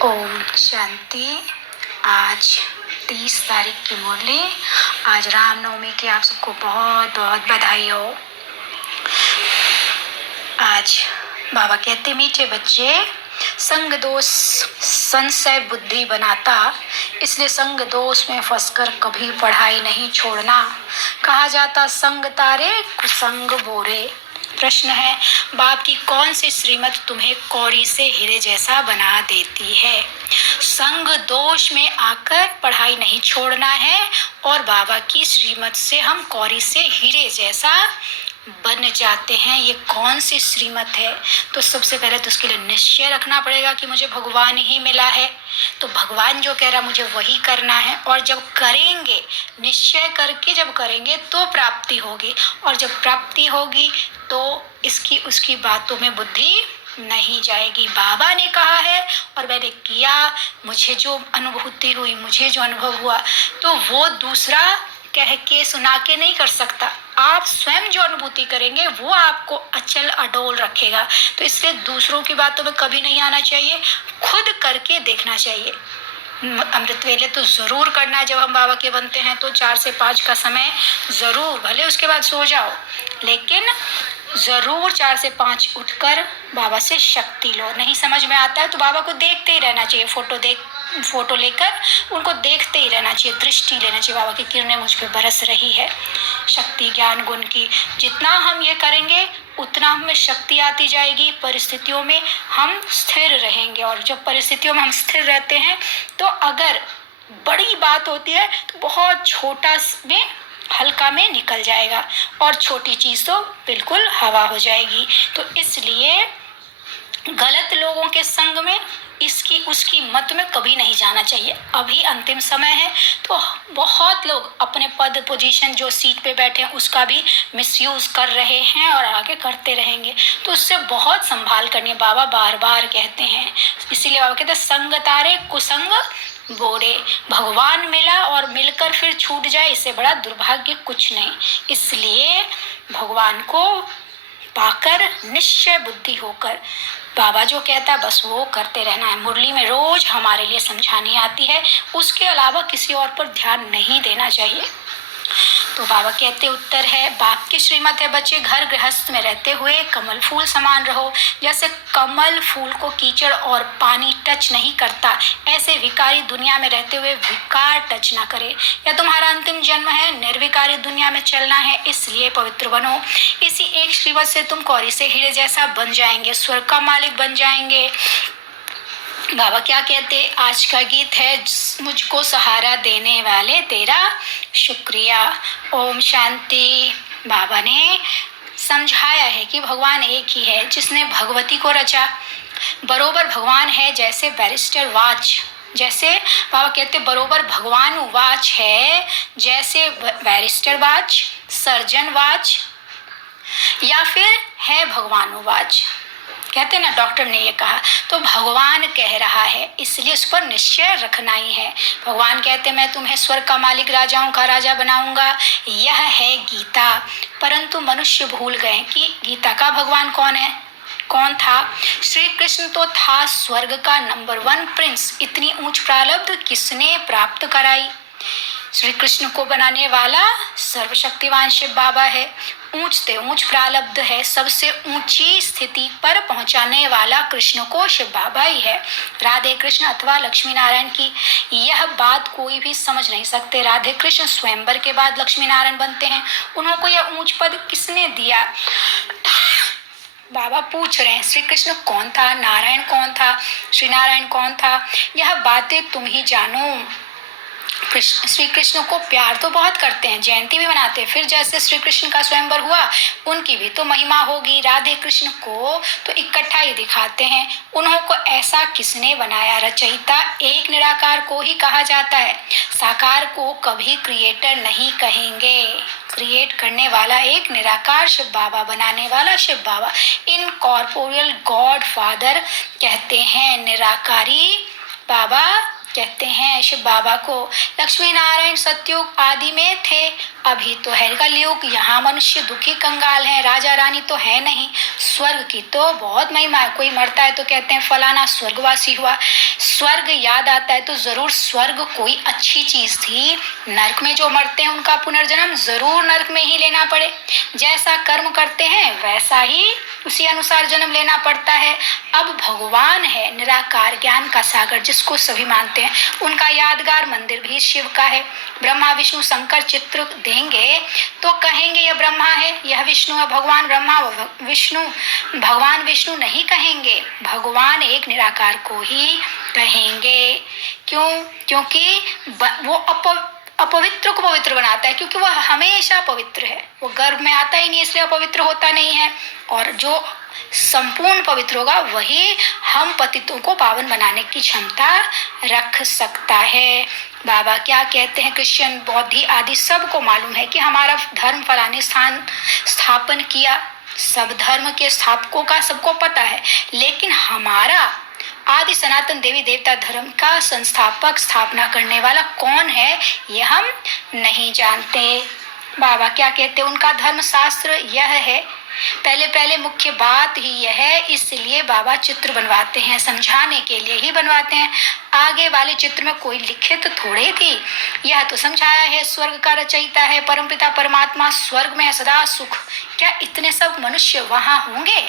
ओम शांति। आज 30 तारीख की मुरली। आज रामनवमी की आप सबको बहुत बहुत बधाई हो। आज बाबा कहते, मीठे बच्चे, संग दोष संशय बुद्धि बनाता, इसलिए संग दोष में फंसकर कभी पढ़ाई नहीं छोड़ना। कहा जाता संग तारे कुसंग बोरे। प्रश्न है, बाप की कौन सी श्रीमत तुम्हें कौड़ी से हीरे जैसा बना देती है? संग दोष में आकर पढ़ाई नहीं छोड़ना है और बाबा की श्रीमत से हम कौड़ी से हीरे जैसा बन जाते हैं। ये कौन सी श्रीमत है? तो सबसे पहले तो उसके लिए निश्चय रखना पड़ेगा कि मुझे भगवान ही मिला है, तो भगवान जो कह रहा मुझे वही करना है। और जब करेंगे, निश्चय करके जब करेंगे तो प्राप्ति होगी, और जब प्राप्ति होगी तो इसकी उसकी बातों में बुद्धि नहीं जाएगी। बाबा ने कहा है और मैंने किया, मुझे जो अनुभूति हुई, मुझे जो अनुभव हुआ, तो वो दूसरा कह के सुना के नहीं कर सकता। आप स्वयं जो अनुभूति करेंगे वो आपको अचल अडोल रखेगा। तो इसलिए दूसरों की बातों में कभी नहीं आना चाहिए, खुद करके देखना चाहिए। अमृत वेले तो जरूर करना है। जब हम बाबा के बनते हैं तो 4 से 5 का समय जरूर, भले उसके बाद सो जाओ, लेकिन जरूर 4 से 5 उठकर बाबा से शक्ति लो। नहीं समझ में आता है तो बाबा को देखते ही रहना चाहिए। फोटो लेकर उनको देखते ही रहना चाहिए, दृष्टि लेना चाहिए, बाबा की किरणें मुझ पे बरस रही है, शक्ति ज्ञान गुण की। जितना हम ये करेंगे उतना हमें शक्ति आती जाएगी। परिस्थितियों में हम स्थिर रहेंगे, और जब परिस्थितियों में हम स्थिर रहते हैं तो अगर बड़ी बात होती है तो बहुत छोटा में हल्का में निकल जाएगा, और छोटी चीज तो बिल्कुल हवा हो जाएगी। तो इसलिए गलत लोगों के संग में इसकी उसकी मत में कभी नहीं जाना चाहिए। अभी अंतिम समय है तो बहुत लोग अपने पद पोजीशन जो सीट पे बैठे हैं उसका भी मिसयूज कर रहे हैं और आगे करते रहेंगे। तो उससे बहुत संभाल करनी, बाबा बार बार कहते हैं। इसीलिए बाबा कहते हैं संग तारे कुसंग बोरे। भगवान मिला और मिलकर फिर छूट जाए, इससे बड़ा दुर्भाग्य कुछ नहीं। इसलिए भगवान को पाकर निश्चय बुद्धि होकर बाबा जो कहता है बस वो करते रहना है। मुरली में रोज हमारे लिए समझानी आती है, उसके अलावा किसी और पर ध्यान नहीं देना चाहिए। तो बाबा कहते उत्तर है, बाप की श्रीमत है बच्चे, घर गृहस्थ में रहते हुए कमल फूल समान रहो। जैसे कमल फूल को कीचड़ और पानी टच नहीं करता, ऐसे विकारी दुनिया में रहते हुए विकार टच ना करे। या तुम्हारा अंतिम जन्म है, निर्विकारी दुनिया में चलना है, इसलिए पवित्र बनो। इसी एक श्रीमत से तुम कौड़ी से हीरे जैसा बन जाएंगे, स्वर्ग का मालिक बन जाएंगे। बाबा क्या कहते, आज का गीत है, मुझको सहारा देने वाले तेरा शुक्रिया। ओम शांति। बाबा ने समझाया है कि भगवान एक ही है जिसने भगवती को रचा। बरोबर भगवान है जैसे बैरिस्टर वाच, जैसे बाबा कहते बरोबर भगवान वाच है जैसे बैरिस्टर वाच, सर्जन वाच, या फिर है भगवान वाच। कहते ना, डॉक्टर ने ये कहा तो भगवान कह रहा है, इसलिए उस पर निश्चय रखना ही है। भगवान कहते मैं तुम्हें स्वर्ग का मालिक, राजाओं का राजा बनाऊंगा। यह है गीता। परंतु मनुष्य भूल गए कि गीता का भगवान कौन था। श्री कृष्ण तो था स्वर्ग का नंबर 1 प्रिंस। इतनी ऊंच प्रारब्ध किसने प्राप्त कराई? श्री कृष्ण को बनाने वाला सर्वशक्तिवान शिव बाबा है। ऊंच से ऊंच प्रारब्ध है, सबसे ऊंची स्थिति पर पहुंचाने वाला कृष्ण को शिव बाबा ही है। राधे कृष्ण अथवा लक्ष्मी नारायण की यह बात कोई भी समझ नहीं सकते। राधे कृष्ण स्वयंवर के बाद लक्ष्मी नारायण बनते हैं, उनको यह ऊंच पद किसने दिया? बाबा पूछ रहे हैं श्री कृष्ण कौन था, नारायण कौन था, श्री नारायण कौन था, यह बातें तुम ही जानो। श्री कृष्ण को प्यार तो बहुत करते हैं, जयंती भी मनाते हैं, फिर जैसे श्री कृष्ण का स्वयंवर हुआ उनकी भी तो महिमा होगी। राधे कृष्ण को तो इकट्ठा ही दिखाते हैं। उनको ऐसा किसने बनाया? रचयिता एक निराकार को ही कहा जाता है, साकार को कभी क्रिएटर नहीं कहेंगे। क्रिएट करने वाला एक निराकार शिव बाबा, बनाने वाला शिव बाबा, इनकॉर्पोरियल गॉड फादर कहते हैं। निराकारी बाबा कहते हैं शिव बाबा को, लक्ष्मी नारायण सतयुग आदि में थे, अभी तो है कलयुग, यहाँ मनुष्य दुखी कंगाल है, राजा रानी तो है नहीं। स्वर्ग की तो बहुत महिमा है, कोई मरता है तो कहते हैं फलाना स्वर्गवासी हुआ। स्वर्ग याद आता है तो जरूर स्वर्ग कोई अच्छी चीज थी। नरक में जो मरते हैं उनका पुनर्जन्म जरूर नरक में ही लेना पड़े। जैसा कर्म करते हैं वैसा ही उसी अनुसार जन्म लेना पड़ता है। अब भगवान है निराकार ज्ञान का सागर, जिसको सभी मानते हैं, उनका यादगार मंदिर भी शिव का है। ब्रह्मा विष्णु शंकर चित्र देंगे तो कहेंगे यह ब्रह्मा है, यह विष्णु है। भगवान ब्रह्मा विष्णु भगवान विष्णु नहीं कहेंगे, भगवान एक निराकार को ही कहेंगे। क्यों? क्योंकि वो अपवित्र को पवित्र बनाता है, क्योंकि वह हमेशा पवित्र है। वो गर्भ में आता ही नहीं, इसलिए अपवित्र होता नहीं है। और जो संपूर्ण पवित्र होगा वही हम पतितों को पावन बनाने की क्षमता रख सकता है। बाबा क्या कहते हैं, क्रिश्चियन बौद्ध आदि सबको मालूम है कि हमारा धर्म फलाने स्थान स्थापन किया, सब धर्म के स्थापकों का सबको पता है, लेकिन हमारा आदि सनातन देवी देवता धर्म का संस्थापक स्थापना करने वाला कौन है ये हम नहीं जानते। बाबा क्या कहते हैं, उनका धर्म शास्त्र यह है। पहले पहले मुख्य बात ही यह है, इसलिए बाबा चित्र बनवाते हैं, समझाने के लिए ही बनवाते हैं। आगे वाले चित्र में कोई लिखित थोड़े थी, यह तो समझाया है स्वर्ग का रचयिता है परमपिता परमात्मा, स्वर्ग में है सदा सुख। क्या इतने सब मनुष्य वहां होंगे?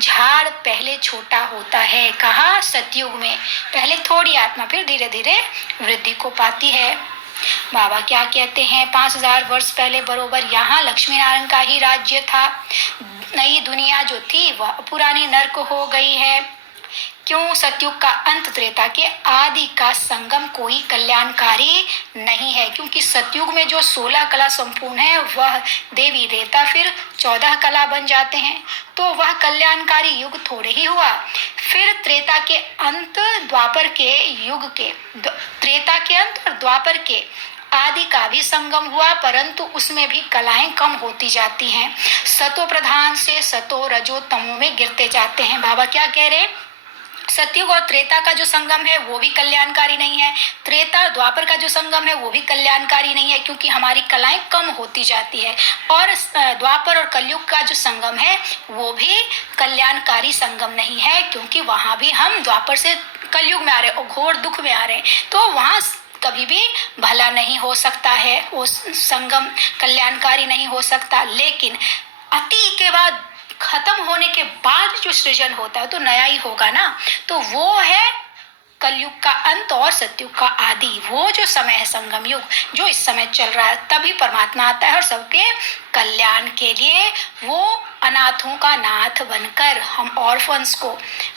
झाड़ पहले छोटा होता है, कहा सतयुग में पहले थोड़ी आत्मा फिर धीरे धीरे वृद्धि को पाती है। बाबा क्या कहते हैं, 5000 वर्ष पहले बरोबर यहाँ लक्ष्मी नारायण का ही राज्य था। नई दुनिया जो थी वह पुरानी नर्क हो गई है। क्यों? सतयुग का अंत त्रेता के आदि का संगम कोई कल्याणकारी नहीं है, क्योंकि सतयुग में जो 16 कला संपूर्ण है वह देवी देवता फिर 14 कला बन जाते हैं, तो वह कल्याणकारी युग थोड़े ही हुआ। फिर त्रेता के अंत द्वापर के युग के त्रेता के अंत और द्वापर के आदि का भी संगम हुआ, परंतु उसमें भी कलाएं कम होती जाती हैं, सतो प्रधान से सतो रजो तमो में गिरते जाते हैं। बाबा क्या कह रहे हैं, सतयुग और त्रेता का जो संगम है वो भी कल्याणकारी नहीं है, त्रेता और द्वापर का जो संगम है वो भी कल्याणकारी नहीं है, क्योंकि हमारी कलाएं कम होती जाती है। और द्वापर और कलयुग का जो संगम है वो भी कल्याणकारी संगम नहीं है, क्योंकि वहां भी हम द्वापर से कलयुग में आ रहे हैं और घोर दुख में आ रहे हैं, तो वहां कभी भी भला नहीं हो सकता है, वो संगम कल्याणकारी नहीं हो सकता। लेकिन अति के बाद, खत्म होने के बाद जो सृजन होता है तो नया ही होगा ना, तो वो है कलयुग का अंत और सतयुग का आदि। वो जो समय है संगम युग जो इस समय चल रहा है, तभी परमात्मा आता है और सबके कल्याण के लिए वो अनाथों का नाथ बनकर हम ऑर्फन्स को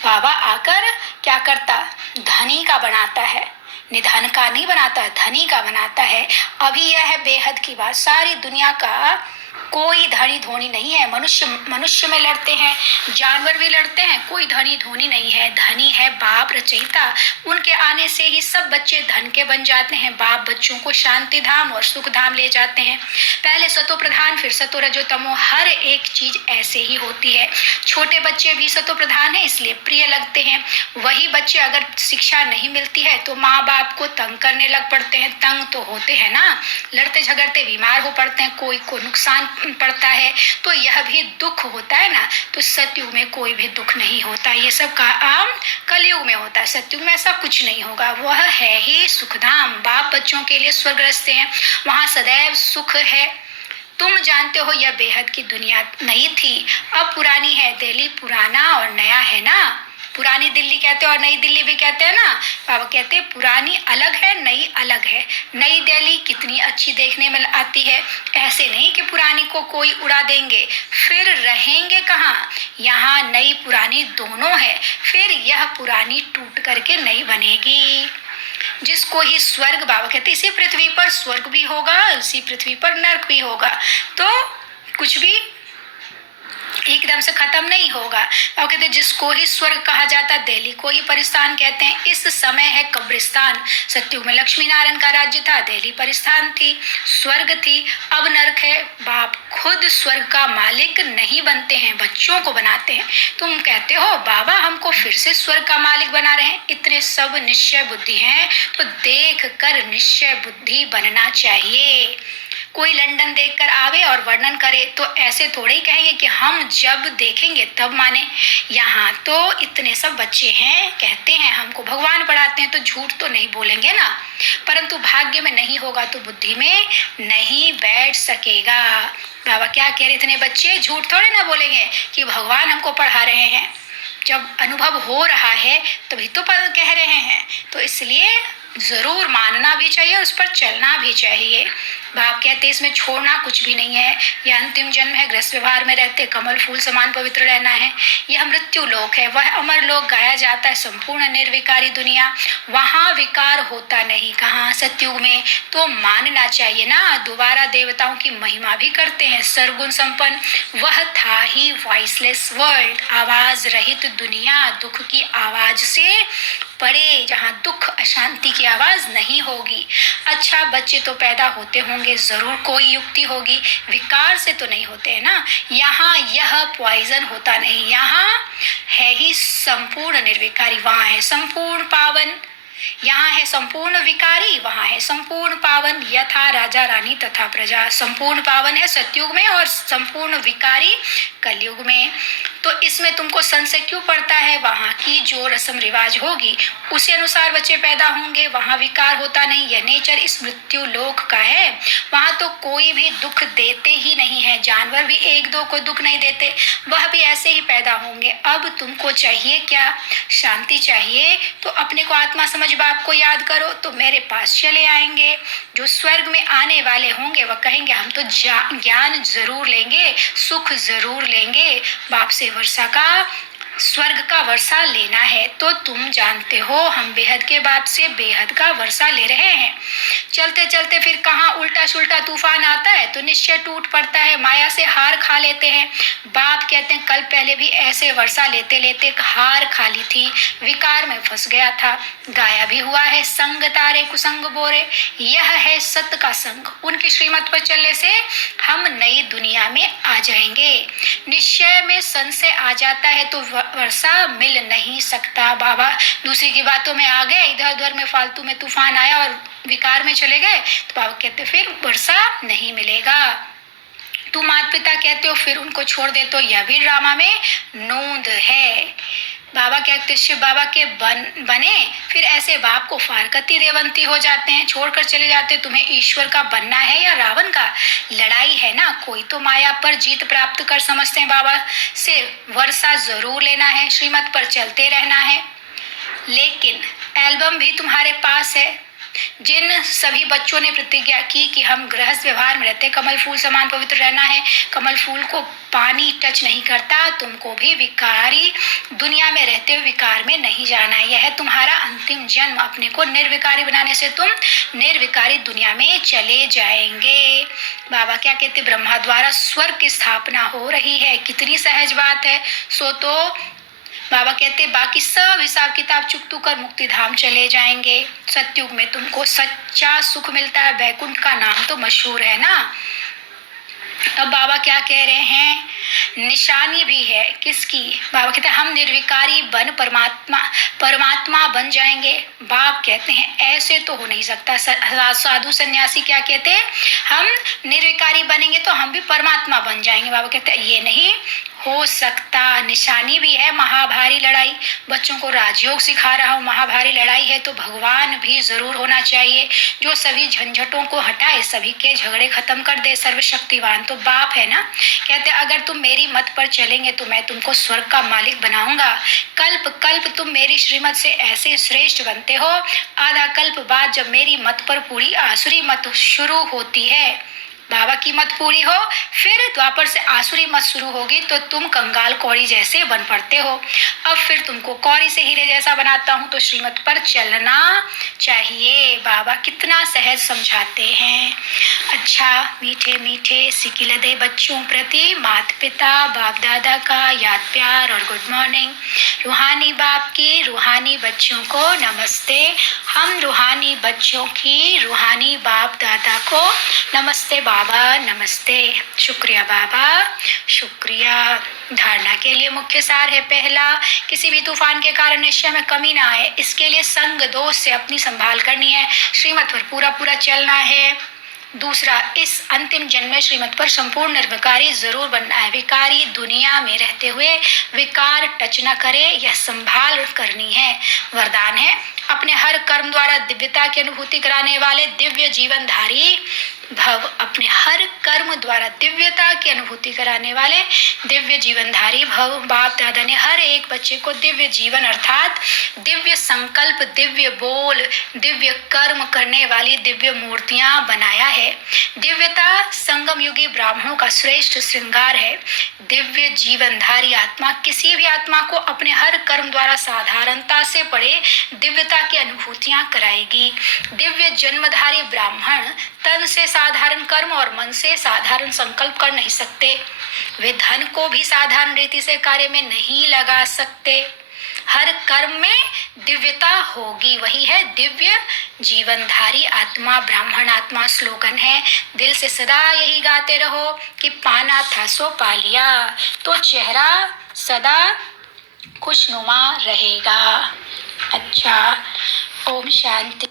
बाबा आकर क्या करता, धनी का बनाता है, निधन का नहीं बनाता, धनी का बनाता है। अभी यह है बेहद की बात, सारी दुनिया का कोई धनी धोनी नहीं है। मनुष्य मनुष्य में लड़ते हैं, जानवर भी लड़ते हैं, कोई धनी धोनी नहीं है। धनी है बाप रचयिता, उनके आने से ही सब बच्चे धन के बन जाते हैं। बाप बच्चों को शांति धाम और सुख धाम ले जाते हैं। पहले सतो प्रधान फिर सतो रजो तमो, हर एक चीज ऐसे ही होती है। छोटे बच्चे भी सतो प्रधान है इसलिए प्रिय लगते हैं, वही बच्चे अगर शिक्षा नहीं मिलती है तो माँ बाप को तंग करने लग पड़ते हैं। तंग तो होते हैं ना, लड़ते झगड़ते बीमार हो पड़ते हैं, कोई को नुकसान पड़ता है, तो यह भी दुख होता है ना। तो सतयुग में कोई भी दुख नहीं होता, ये सब का आम कलयुग में होता है। सतयुग में ऐसा कुछ नहीं होगा, वह है ही सुखधाम। बाप बच्चों के लिए स्वर्ग रचते हैं, वहां सदैव सुख है। तुम जानते हो यह बेहद की दुनिया नहीं थी, अब पुरानी है। दिल्ली पुराना और नया है ना, पुरानी दिल्ली कहते हैं और नई दिल्ली भी कहते हैं ना। बाबा कहते हैं पुरानी अलग है, नई अलग है। नई दिल्ली कितनी अच्छी देखने में आती है, ऐसे नहीं कि पुरानी को कोई उड़ा देंगे, फिर रहेंगे कहाँ। यहाँ नई पुरानी दोनों है, फिर यह पुरानी टूट करके नई बनेगी, जिसको ही स्वर्ग बाबा कहते हैं। इसी पृथ्वी पर स्वर्ग भी होगा, इसी पृथ्वी पर नर्क भी होगा। तो कुछ भी एकदम से खत्म नहीं होगा। और कहते हैं जिसको ही स्वर्ग कहा जाता है, दिल्ली को ही परिस्थान कहते हैं। इस समय है कब्रिस्तान। सत्युग में लक्ष्मी नारायण का राज्य था, दिल्ली परिस्थान थी, स्वर्ग थी, अब नरक है। बाप खुद स्वर्ग का मालिक नहीं बनते हैं, बच्चों को बनाते हैं। तुम कहते हो बाबा हमको फिर से स्वर्ग का मालिक बना रहे हैं। इतने सब निश्चय बुद्धि हैं तो देख कर निश्चय बुद्धि बनना चाहिए। कोई लंदन देखकर आवे और वर्णन करे तो ऐसे थोड़े ही कहेंगे कि हम जब देखेंगे तब माने। यहाँ तो इतने सब बच्चे हैं, कहते हैं हमको भगवान पढ़ाते हैं, तो झूठ तो नहीं बोलेंगे ना। परंतु भाग्य में नहीं होगा तो बुद्धि में नहीं बैठ सकेगा। बाबा क्या कह रहे, इतने बच्चे झूठ थोड़े ना बोलेंगे कि भगवान हमको पढ़ा रहे हैं। जब अनुभव हो रहा है तभी तो कह रहे हैं, तो इसलिए जरूर मानना भी चाहिए, उस पर चलना भी चाहिए। बाप कहते इसमें छोड़ना कुछ भी नहीं है। यह अंतिम जन्म है, गृहस्थ व्यवहार में रहते कमल फूल समान पवित्र रहना है। यह मृत्यु लोक है, वह अमर लोक गाया जाता है, संपूर्ण निर्विकारी दुनिया, वहां विकार होता नहीं। कहाँ? सतयुग में। तो मानना चाहिए ना। दोबारा देवताओं की महिमा भी करते हैं, सर्वगुण संपन्न। वह था ही वॉइसलेस वर्ल्ड, आवाज रहित दुनिया, दुख की आवाज से परे, जहाँ दुख अशांति की आवाज नहीं होगी। अच्छा बच्चे तो पैदा होते होंगे, जरूर कोई युक्ति होगी, विकार से तो नहीं होते हैं ना। यहाँ यह पॉइजन होता नहीं, यहाँ है ही संपूर्ण निर्विकारी, वहां है संपूर्ण पावन। यहाँ है संपूर्ण विकारी, वहां है संपूर्ण पावन। यथा राजा रानी तथा प्रजा, संपूर्ण पावन है सतयुग में और संपूर्ण विकारी कलयुग में। तो इसमें तुमको संशय क्यों पड़ता है? वहां की जो रस्म रिवाज होगी उसी अनुसार बच्चे पैदा होंगे, वहां विकार होता नहीं। यह नेचर इस मृत्यु लोक का है, वहां तो कोई भी दुख देते ही नहीं है। जानवर भी एक दो को दुख नहीं देते, वह भी ऐसे ही पैदा होंगे। अब तुमको चाहिए क्या? शांति चाहिए तो अपने को आत्मा समझ बाप को याद करो, तो मेरे पास चले आएंगे। जो स्वर्ग में आने वाले होंगे वह कहेंगे हम तो ज्ञान जरूर लेंगे, सुख जरूर लेंगे, बाप से वर्षा का, स्वर्ग का वर्षा लेना है। तो तुम जानते हो हम बेहद के बाप से बेहद का वर्षा ले रहे हैं। चलते चलते फिर कहाँ उल्टा सुल्टा तूफान आता है तो निश्चय टूट पड़ता है, माया से हार खा लेते हैं। बाप कहते हैं कल पहले भी ऐसे वर्षा लेते लेते हार खा ली थी, विकार में फंस गया था, गाया भी हुआ है। संग तारे कुसंग बोरे, यह है सत्य का संग। उनकी श्रीमत पर चलने से हम नई दुनिया में आ जाएंगे। निश्चय में संशय आ जाता है तो वर्षा मिल नहीं सकता। बाबा दूसरी की बातों में आ गए, इधर उधर में फालतू में तूफान आया और विकार में चले गए, तो बाबा कहते फिर वर्षा नहीं मिलेगा। तुम माता पिता कहते हो फिर उनको छोड़ दे, तो यह भी ड्रामा में नोंद है। बाबा कहते शिव बाबा के बने फिर ऐसे बाप को फारकती देवंती हो जाते हैं, छोड़कर चले जाते। तुम्हें ईश्वर का बनना है या रावण का? लड़ाई है ना। कोई तो माया पर जीत प्राप्त कर समझते हैं बाबा से वर्षा जरूर लेना है, श्रीमत पर चलते रहना है। लेकिन एल्बम भी तुम्हारे पास है। जिन सभी बच्चों ने प्रतिज्ञा की कि हम गृहस्थ व्यवहार में रहते कमल फूल समान पवित्र रहना है, कमल फूल को पानी टच नहीं करता, तुमको भी विकारी दुनिया में रहते हुए विकार में नहीं जाना है। यह है तुम्हारा अंतिम जन्म। अपने को निर्विकारी बनाने से तुम निर्विकारी दुनिया में चले जाएंगे। बाबा क्या कहते, ब्रह्मा द्वारा स्वर्ग की स्थापना हो रही है, कितनी सहज बात है। सो तो बाबा कहते बाकी सब हिसाब किताब चुकतू कर मुक्ति धाम चले जाएंगे। सतयुग में तुमको सच्चा सुख मिलता है, बैकुंठ का नाम तो मशहूर है ना। अब बाबा क्या कह रहे हैं, निशानी भी है किसकी? बाबा कहते हैं हम निर्विकारी बन परमात्मा बन जाएंगे। बाप कहते हैं ऐसे तो हो नहीं सकता। साधु सन्यासी क्या कहते हैं, हम निर्विकारी बनेंगे तो हम भी परमात्मा बन जाएंगे। बाबा कहते हैं ये नहीं हो सकता। निशानी भी है महाभारी लड़ाई। बच्चों को राजयोग सिखा रहा हूँ, महाभारी लड़ाई है तो भगवान भी जरूर होना चाहिए, जो सभी झंझटों को हटाए, सभी के झगड़े खत्म कर दे। सर्वशक्तिवान तो बाप है ना। कहते अगर तुम मेरी मत पर चलेंगे तो मैं तुमको स्वर्ग का मालिक बनाऊंगा। कल्प कल्प तुम मेरी श्रीमत से ऐसे श्रेष्ठ बनते हो, आधा कल्प बाद जब मेरी मत पर पूरी आसुरी मत शुरू होती है, बाबा की मत पूरी हो, फिर द्वापर से आसुरी मत शुरू होगी तो तुम कंगाल कौड़ी जैसे बन पड़ते हो। अब फिर तुमको कौड़ी से हीरे जैसा बनाता हूँ तो श्रीमत पर चलना चाहिए। बाबा कितना सहज समझाते हैं। अच्छा, मीठे मीठे सिकिलदे बच्चों प्रति माता पिता बाप दादा का याद प्यार और गुड मॉर्निंग। रूहानी बाप की रूहानी बच्चों को नमस्ते। हम रूहानी बच्चों की रूहानी बाप दादा को नमस्ते बाबा, नमस्ते। शुक्रिया बाबा, शुक्रिया। धारणा के लिए मुख्य सार है, पहला, किसी भी तूफान के कारण निश्चय में कमी ना आए, इसके लिए संग दोष से अपनी संभाल करनी है, श्रीमत पर पूरा पूरा चलना है। दूसरा, इस अंतिम जन्म में श्रीमत पर संपूर्ण निर्विकारी जरूर बनना है। विकारी दुनिया में रहते हुए विकार टच न करे, यह संभाल करनी है। वरदान है, अपने हर कर्म द्वारा दिव्यता की अनुभूति कराने वाले दिव्य जीवनधारी भव। अपने हर कर्म द्वारा दिव्यता की अनुभूति कराने वाले दिव्य जीवनधारी भव। बाप दादा ने हर एक बच्चे को दिव्य जीवन अर्थात दिव्य संकल्प, दिव्य बोल, दिव्य कर्म करने वाली दिव्य मूर्तियां बनाया है। दिव्यता संगम युगी ब्राह्मणों का श्रेष्ठ श्रृंगार है। दिव्य जीवनधारी आत्मा किसी भी आत्मा को अपने हर कर्म द्वारा साधारणता से पड़े दिव्यता की अनुभूतियां कराएगी। दिव्य जन्मधारी ब्राह्मण तन से साधारण कर्म और मन से साधारण संकल्प कर नहीं सकते। वे धन को भी साधारण रीति से कार्य में नहीं लगा सकते। हर कर्म में दिव्यता होगी, वही है दिव्य जीवनधारी आत्मा, ब्राह्मण आत्मा। स्लोगन है, दिल से सदा यही गाते रहो कि पाना था सो पा लिया, तो चेहरा सदा खुशनुमा रहेगा। अच्छा, ओम शांति।